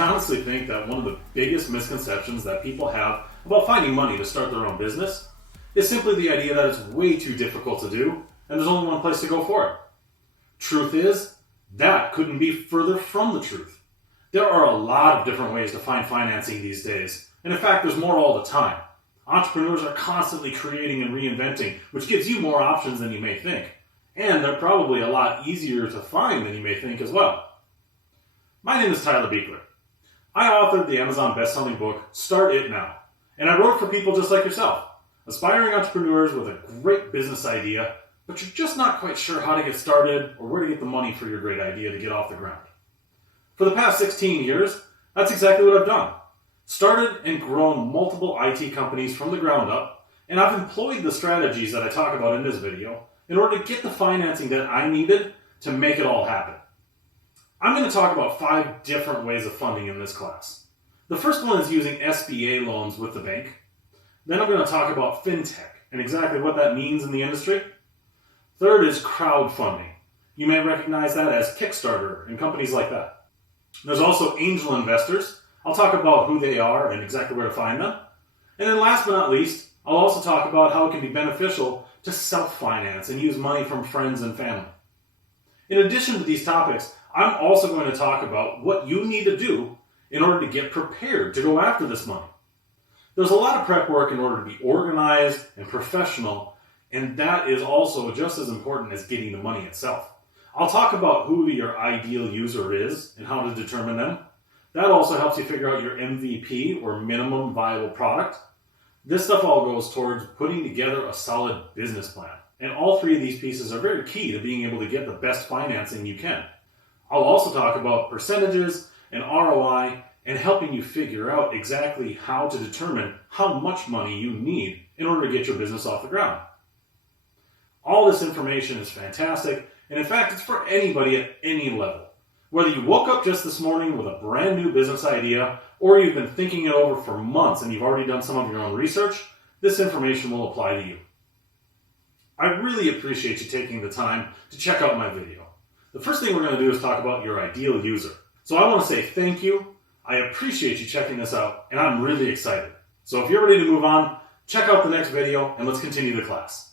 I honestly think that one of the biggest misconceptions that people have about finding money to start their own business is simply the idea that it's way too difficult to do and there's only one place to go for it. Truth is, that couldn't be further from the truth. There are a lot of different ways to find financing these days, and in fact, there's more all the time. Entrepreneurs are constantly creating and reinventing, which gives you more options than you may think. And they're probably a lot easier to find than you may think as well. My name is Tyler Beekler. I authored the Amazon best-selling book, Start It Now. And I wrote for people just like yourself, aspiring entrepreneurs with a great business idea, but you're just not quite sure how to get started or where to get the money for your great idea to get off the ground. For the past 16 years, that's exactly what I've done. Started and grown multiple IT companies from the ground up, and I've employed the strategies that I talk about in this video in order to get the financing that I needed to make it all happen. I'm going to talk about 5 different ways of funding in this class. The first one is using SBA loans with the bank. Then I'm going to talk about fintech and exactly what that means in the industry. Third is crowdfunding. You may recognize that as Kickstarter and companies like that. There's also angel investors. I'll talk about who they are and exactly where to find them. And then last but not least, I'll also talk about how it can be beneficial to self-finance and use money from friends and family. In addition to these topics, I'm also going to talk about what you need to do in order to get prepared to go after this money. There's a lot of prep work in order to be organized and professional, and that is also just as important as getting the money itself. I'll talk about who your ideal user is and how to determine them. That also helps you figure out your MVP, or minimum viable product. This stuff all goes towards putting together a solid business plan. And all 3 of these pieces are very key to being able to get the best financing you can. I'll also talk about percentages and ROI and helping you figure out exactly how to determine how much money you need in order to get your business off the ground. All this information is fantastic, and in fact, it's for anybody at any level. Whether you woke up just this morning with a brand new business idea, or you've been thinking it over for months and you've already done some of your own research, this information will apply to you. I really appreciate you taking the time to check out my video. The first thing we're going to do is talk about your ideal user. So I want to say thank you. I appreciate you checking this out, and I'm really excited. So if you're ready to move on, check out the next video and let's continue the class.